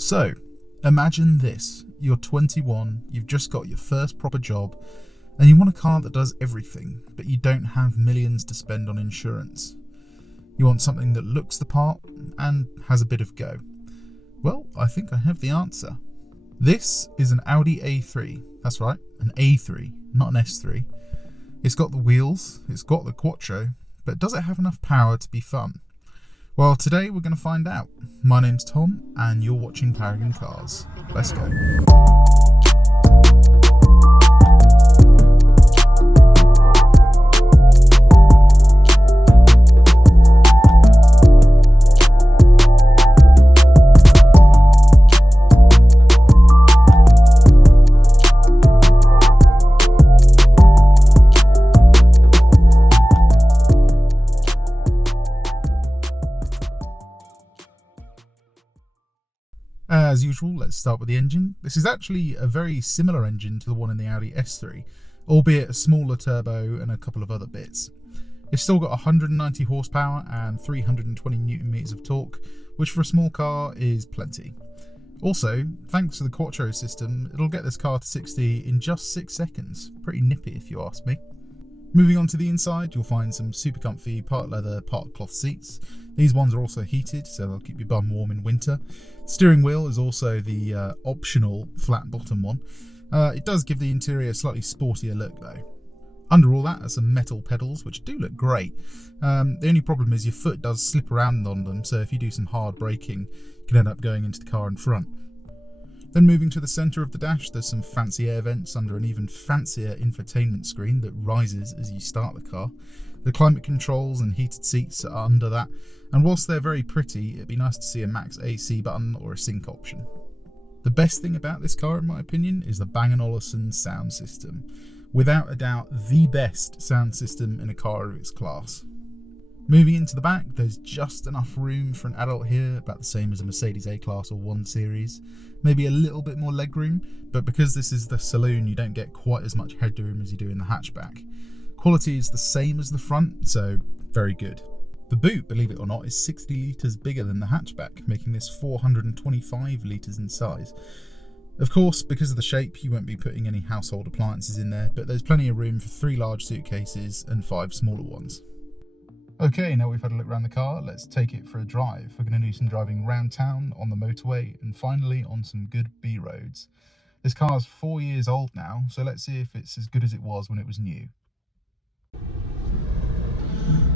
So, imagine this. You're 21, you've just got your first proper job, and you want a car that does everything, but you don't have millions to spend on insurance. You want something that looks the part and has a bit of go. Well, I think I have the answer. This is an Audi A3. That's right, an A3, not an S3. It's got the wheels, it's got the Quattro, but does it have enough power to be fun? Well, today we're going to find out. My name's Tom, and you're watching Paragon Cars. Let's go. As usual, let's start with the engine. This is actually a very similar engine to the one in the Audi S3, albeit a smaller turbo and a couple of other bits. It's still got 190 horsepower and 320 newton meters of torque, which for a small car is plenty. Also, thanks to the Quattro system, it'll get this car to 60 in just 6 seconds. Pretty nippy if you ask me. Moving on to the inside, you'll find some super comfy part leather, part cloth seats. These ones are also heated, so they'll keep your bum warm in winter. Steering wheel is also the optional flat bottom one. It does give the interior a slightly sportier look though. Under all that are some metal pedals, which do look great. The only problem is your foot does slip around on them, so if you do some hard braking, you can end up going into the car in front. Then moving to the centre of the dash, there's some fancy air vents under an even fancier infotainment screen that rises as you start the car. The climate controls and heated seats are under that, and whilst they're very pretty, it'd be nice to see a max AC button or a sync option. The best thing about this car, in my opinion, is the Bang & Olufsen sound system. Without a doubt, the best sound system in a car of its class. Moving into the back, there's just enough room for an adult here, about the same as a Mercedes A-Class or 1 Series. Maybe a little bit more legroom, but because this is the saloon, you don't get quite as much headroom as you do in the hatchback. Quality is the same as the front, so very good. The boot, believe it or not, is 60 litres bigger than the hatchback, making this 425 litres in size. Of course, because of the shape, you won't be putting any household appliances in there, but there's plenty of room for 3 large suitcases and 5 smaller ones. Okay, now we've had a look around the car, let's take it for a drive. We're going to do some driving around town, on the motorway, and finally on some good B roads. This car's 4 years old now, so let's see if it's as good as it was when it was new.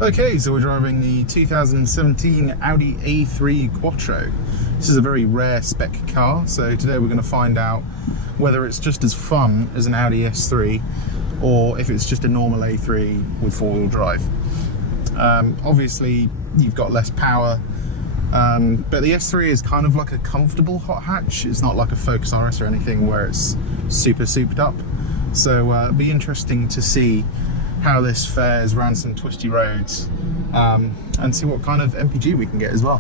Okay, so we're driving the 2017 Audi A3 Quattro. This is a very rare spec car, so today we're going to find out whether it's just as fun as an Audi S3 or if it's just a normal A3 with 4-wheel drive. Obviously you've got less power, but the S3 is kind of like a comfortable hot hatch. It's not like a Focus RS or anything where it's super souped up, so it'll be interesting to see how this fares around some twisty roads, and see what kind of MPG we can get as well.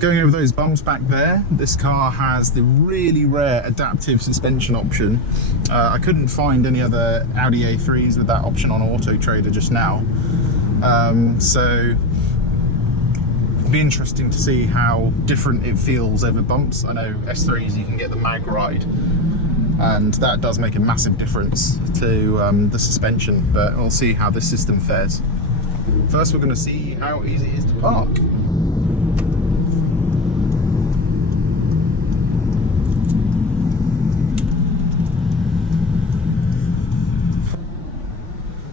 Going over those bumps back there, this car has the really rare adaptive suspension option. I couldn't find any other Audi A3s with that option on Auto Trader just now. So it'll be interesting to see how different it feels over bumps. I know S3s you can get the mag ride, and that does make a massive difference to the suspension, but we'll see how this system fares. First we're going to see how easy it is to park.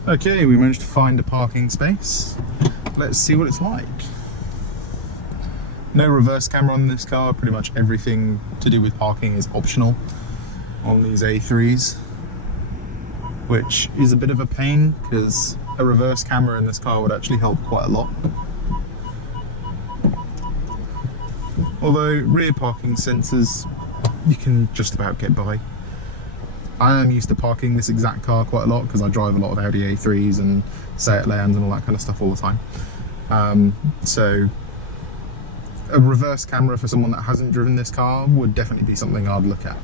Okay, we managed to find a parking space. Let's see what it's like. No reverse camera on this car, pretty much everything to do with parking is optional on these A3s, which is a bit of a pain because a reverse camera in this car would actually help quite a lot. Although rear parking sensors, you can just about get by. I am used to parking this exact car quite a lot because I drive a lot of Audi A3s and Seat Leons and all that kind of stuff all the time. So a reverse camera for someone that hasn't driven this car would definitely be something I'd look at.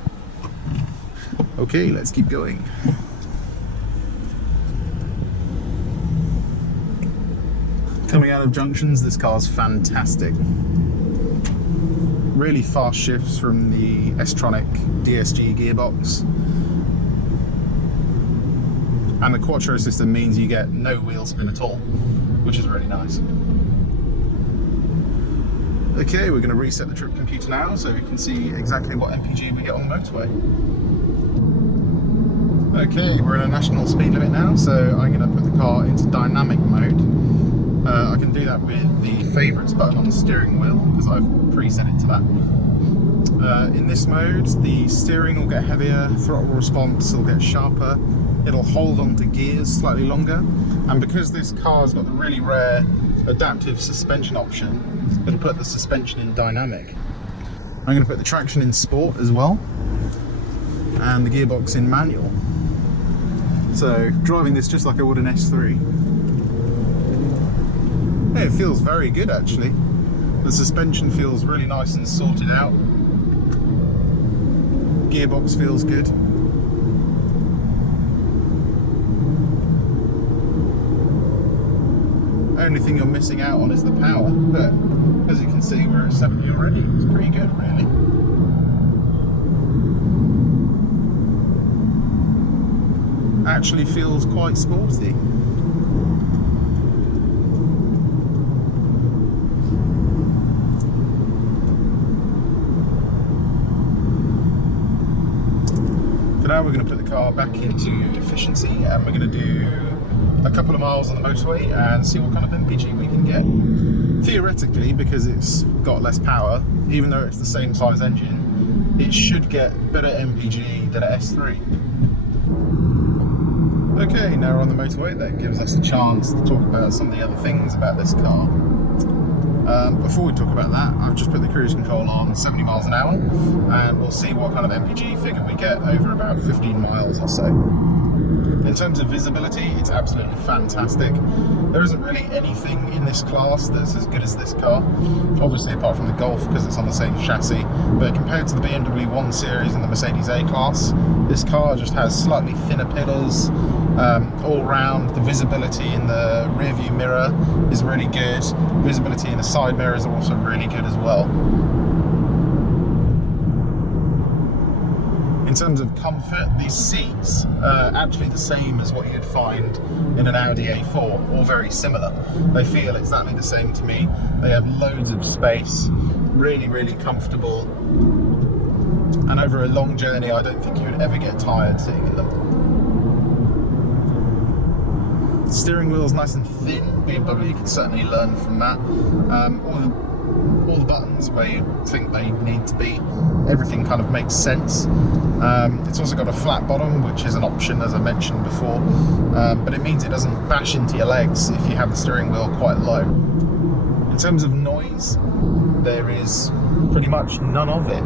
Okay, let's keep going. Coming out of junctions, this car's fantastic. Really fast shifts from the S-tronic DSG gearbox. And the Quattro system means you get no wheel spin at all, which is really nice. Okay, we're going to reset the trip computer now so we can see exactly what MPG we get on the motorway. Okay, we're in a national speed limit now, so I'm going to put the car into dynamic mode. I can do that with the favourites button on the steering wheel because I've preset it to that. In this mode, the steering will get heavier, throttle response will get sharper, it'll hold on to gears slightly longer, and because this car's got the really rare adaptive suspension option, it'll put the suspension in dynamic. I'm going to put the traction in sport as well, and the gearbox in manual. So driving this just like I would an S3. Yeah, it feels very good actually. The suspension feels really nice and sorted out. Gearbox feels good. Only thing you're missing out on is the power, but as you can see we're at 70 already. It's pretty good really. Actually feels quite sporty. For now we're going to put the car back into efficiency and we're going to do a couple of miles on the motorway and see what kind of MPG we can get. Theoretically, because it's got less power, even though it's the same size engine, it should get better MPG than an S3. Okay, now we're on the motorway. That gives us a chance to talk about some of the other things about this car. Before we talk about that, I've just put the cruise control on 70 miles an hour and we'll see what kind of MPG figure we get over about 15 miles or so. In terms of visibility, it's absolutely fantastic. There isn't really anything in this class that's as good as this car. Obviously apart from the Golf because it's on the same chassis, but compared to the BMW 1 Series and the Mercedes A-Class, this car just has slightly thinner pillars. All round, the visibility in the rear view mirror is really good. Visibility in the side mirrors are also really good as well. In terms of comfort, these seats are actually the same as what you'd find in an Audi A4, or very similar. They feel exactly the same to me. They have loads of space, really, really comfortable. And over a long journey, I don't think you would ever get tired sitting in them. The steering wheel's nice and thin. BMW can certainly learn from that. All the buttons where you think they need to be, everything kind of makes sense. It's also got a flat bottom, which is an option as I mentioned before, but it means it doesn't bash into your legs if you have the steering wheel quite low. In terms of noise, there is pretty much none of it.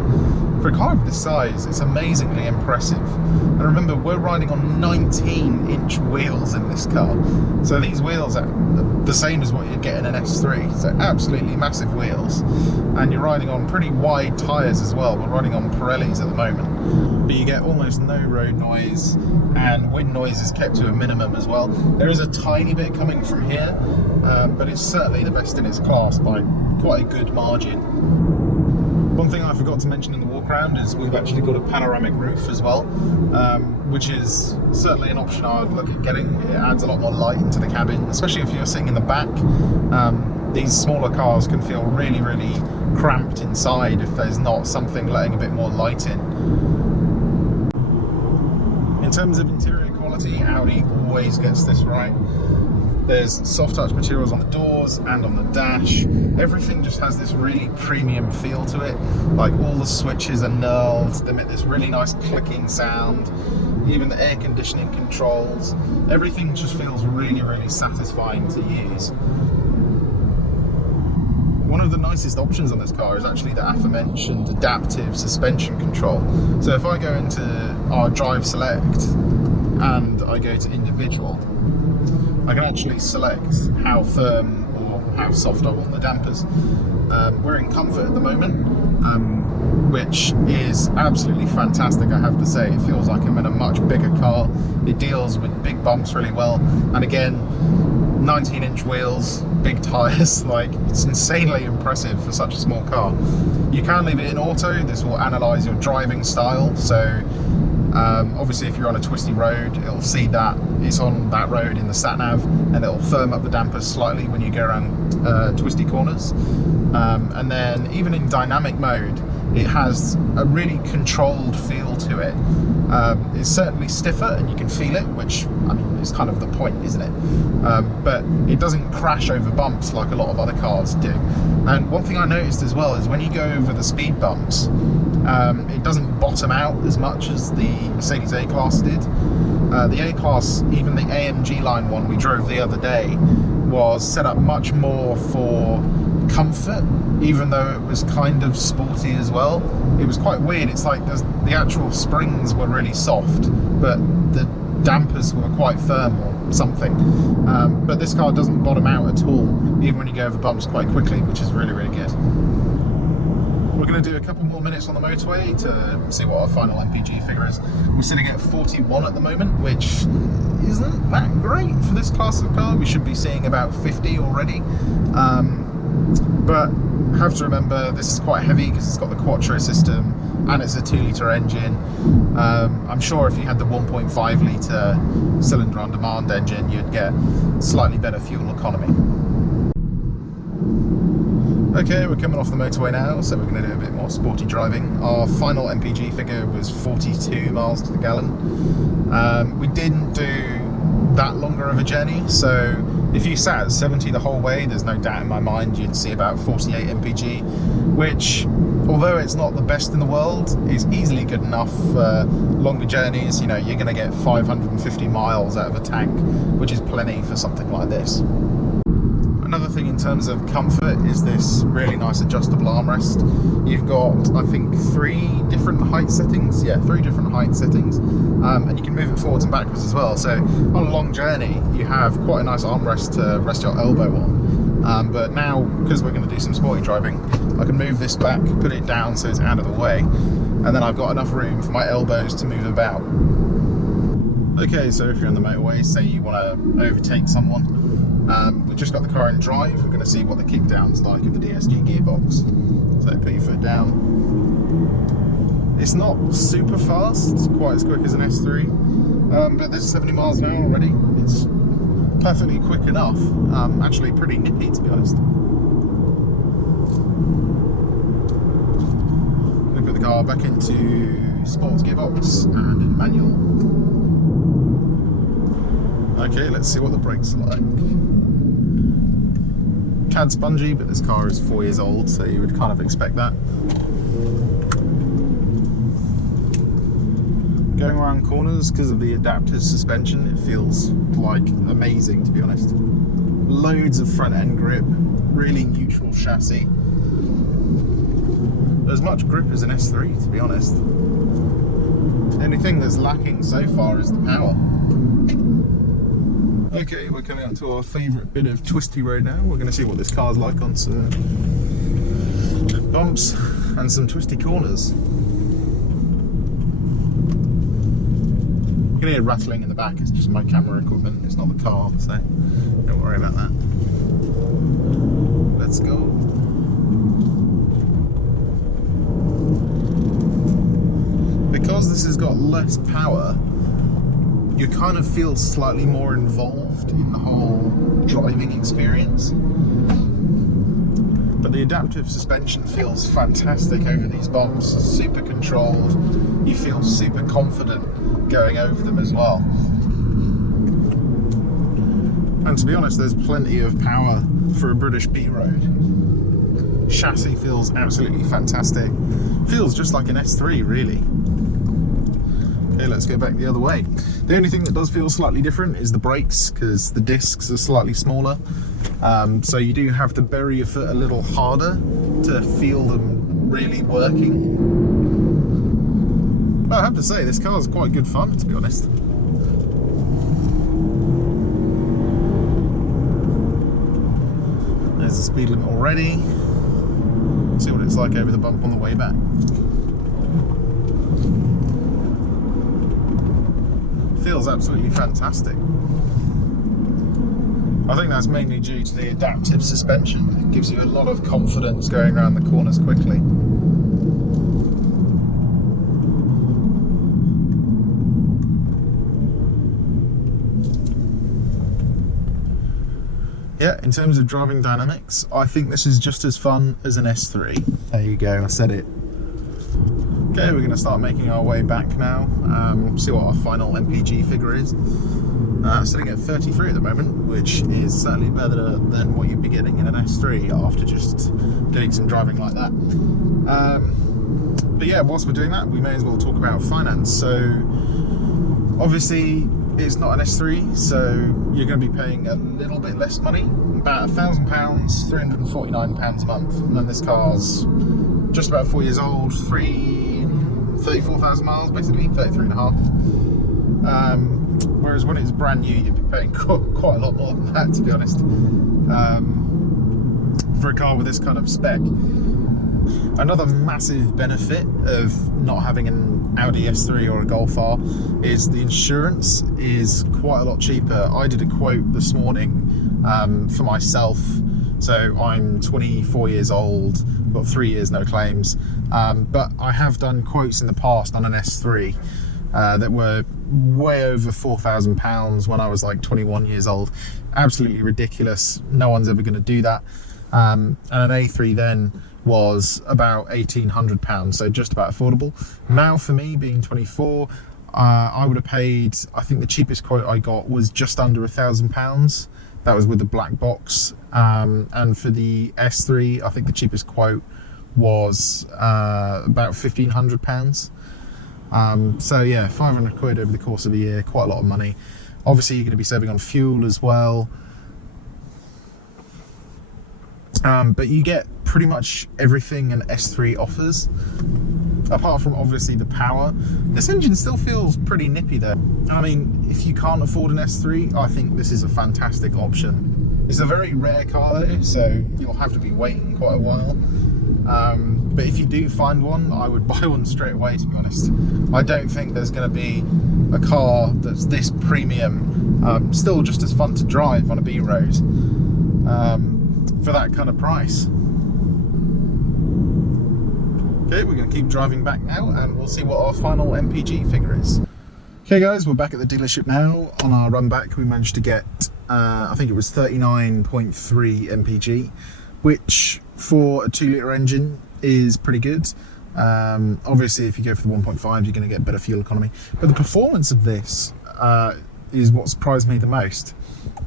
For a car of this size, it's amazingly impressive. And remember, we're riding on 19-inch wheels in this car. So these wheels are the same as what you'd get in an S3. So absolutely massive wheels. And you're riding on pretty wide tyres as well. We're riding on Pirellis at the moment. But you get almost no road noise, and wind noise is kept to a minimum as well. There is a tiny bit coming from here, but it's certainly the best in its class by quite a good margin. One thing I forgot to mention in the walk around is we've actually got a panoramic roof as well, which is certainly an option I'd look at getting. It adds a lot more light into the cabin, especially if you're sitting in the back. These smaller cars can feel really, really cramped inside if there's not something letting a bit more light in. In terms of interior quality, Audi always gets this right. There's soft touch materials on the doors and on the dash. Everything just has this really premium feel to it. Like all the switches are knurled, they make this really nice clicking sound. Even the air conditioning controls. Everything just feels really, really satisfying to use. One of the nicest options on this car is actually the aforementioned adaptive suspension control. So if I go into our drive select and I go to individual, I can actually select how firm or how soft I want the dampers. We're in comfort at the moment, which is absolutely fantastic, I have to say. It feels like I'm in a much bigger car. It deals with big bumps really well, and again, 19-inch wheels, big tyres, like it's insanely impressive for such a small car. You can leave it in auto. This will analyse your driving style, so obviously if you're on a twisty road, it'll see that it's on that road in the sat-nav, and it'll firm up the dampers slightly when you go around twisty corners. And then even in dynamic mode, it has a really controlled feel to it. It's certainly stiffer and you can feel it, which I mean is kind of the point, isn't it? But it doesn't crash over bumps like a lot of other cars do. And one thing I noticed as well is when you go over the speed bumps, it doesn't bottom out as much as the Mercedes A-Class did. The A-Class, even the AMG line one we drove the other day, was set up much more for comfort, even though it was kind of sporty as well. It was quite weird. It's like the actual springs were really soft, but the dampers were quite firm or something. But this car doesn't bottom out at all, even when you go over bumps quite quickly, which is really, really good. We're going to do a couple more minutes on the motorway to see what our final MPG figure is. We're sitting at 41 at the moment, which isn't that great for this class of car. We should be seeing about 50 already. But have to remember this is quite heavy because it's got the Quattro system and it's a 2-litre engine. I'm sure if you had the 1.5 litre cylinder on demand engine, you'd get slightly better fuel economy. Okay, we're coming off the motorway now, so we're going to do a bit more sporty driving. Our final MPG figure was 42 miles to the gallon. We didn't do that longer of a journey, so if you sat at 70 the whole way, there's no doubt in my mind you'd see about 48 MPG, which, although it's not the best in the world, is easily good enough for longer journeys. You know, you're going to get 550 miles out of a tank, which is plenty for something like this. Another thing in terms of comfort is this really nice adjustable armrest. You've got, I think, 3 different height settings. Yeah, 3 different height settings. And you can move it forwards and backwards as well. So on a long journey, you have quite a nice armrest to rest your elbow on. But now, because we're going to do some sporty driving, I can move this back, put it down so it's out of the way. And then I've got enough room for my elbows to move about. Okay, so if you're on the motorway, say you want to overtake someone, we've just got the car in drive. We're going to see what the kickdown's like of the DSG gearbox. So put your foot down. It's not super fast, it's quite as quick as an S3, but there's 70 miles an hour already. It's perfectly quick enough, actually pretty nippy to be honest. We put the car back into sports gearbox and in manual. Okay, let's see what the brakes are like. CAD spongy, but this car is 4 years old, so you would kind of expect that. Going around corners, because of the adaptive suspension, it feels like amazing, to be honest. Loads of front end grip, really neutral chassis. As much grip as an S3, to be honest. The only thing that's lacking so far is the power. Okay, we're coming up to our favourite bit of twisty road now. We're going to see what this car's like on some bumps and some twisty corners. You can hear rattling in the back, it's just my camera equipment, it's not the car, so don't worry about that. Let's go. Because this has got less power, you kind of feel slightly more involved in the whole driving experience. But the adaptive suspension feels fantastic over these bumps, super controlled, you feel super confident going over them as well. And to be honest, there's plenty of power for a British B road. Chassis feels absolutely fantastic, feels just like an S3 really. Okay, let's go back the other way. The only thing that does feel slightly different is the brakes, because the discs are slightly smaller. So you do have to bury your foot a little harder to feel them really working. But I have to say, this car is quite good fun, to be honest. There's the speed limit already. See what it's like over the bump on the way back. Feels absolutely fantastic. I think that's mainly due to the adaptive suspension. It gives you a lot of confidence going around the corners quickly. Yeah, in terms of driving dynamics, I think this is just as fun as an S3. There you go, I said it. Okay, we're going to start making our way back now. See what our final MPG figure is. Sitting at 33 at the moment, which is certainly better than what you'd be getting in an S3 after just doing some driving like that. But yeah, whilst we're doing that, we may as well talk about finance. So obviously it's not an S3, so you're going to be paying a little bit less money, about £1,000, £349 a month. And then this car's just about 4 years old, 34,000 miles basically, 33 and a half. Whereas when it's brand new, you'd be paying quite a lot more than that, to be honest, for a car with this kind of spec. Another massive benefit of not having an Audi S3 or a Golf R is the insurance is quite a lot cheaper. I did a quote this morning for myself, so I'm 24 years old, got 3 years no claims, but I have done quotes in the past on an S3 that were way over £4,000 when I was like 21 years old. Absolutely ridiculous. No one's ever going to do that. And an A3 then was about £1,800, so just about affordable. Now for me, being 24, I would have paid, I think the cheapest quote I got was just under £1,000. That was with the black box. And for the S3, I think the cheapest quote was about £1,500. So yeah, 500 quid over the course of a year, quite a lot of money. Obviously you're going to be saving on fuel as well. But you get pretty much everything an S3 offers, apart from obviously the power. This engine still feels pretty nippy though. I mean, if you can't afford an S3, I think this is a fantastic option. It's a very rare car though, so you'll have to be waiting quite a while. But if you do find one, I would buy one straight away, to be honest. I don't think there's going to be a car that's this premium, still just as fun to drive on a B road, for that kind of price. Okay, we're going to keep driving back now and we'll see what our final MPG figure is. Okay guys, we're back at the dealership now. On our run back we managed to get, I think it was 39.3 MPG, which for a 2-litre engine is pretty good. Obviously if you go for the 1.5 you're going to get better fuel economy, but the performance of this is what surprised me the most.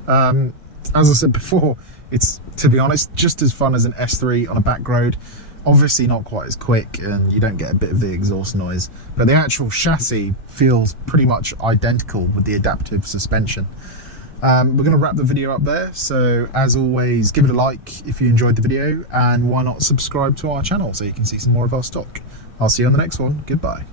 As I said before, it's, to be honest, just as fun as an S3 on a back road. Obviously not quite as quick and you don't get a bit of the exhaust noise, but the actual chassis feels pretty much identical with the adaptive suspension. We're going to wrap the video up there, so as always, give it a like if you enjoyed the video, and why not subscribe to our channel so you can see some more of our stock. I'll see you on the next one. Goodbye.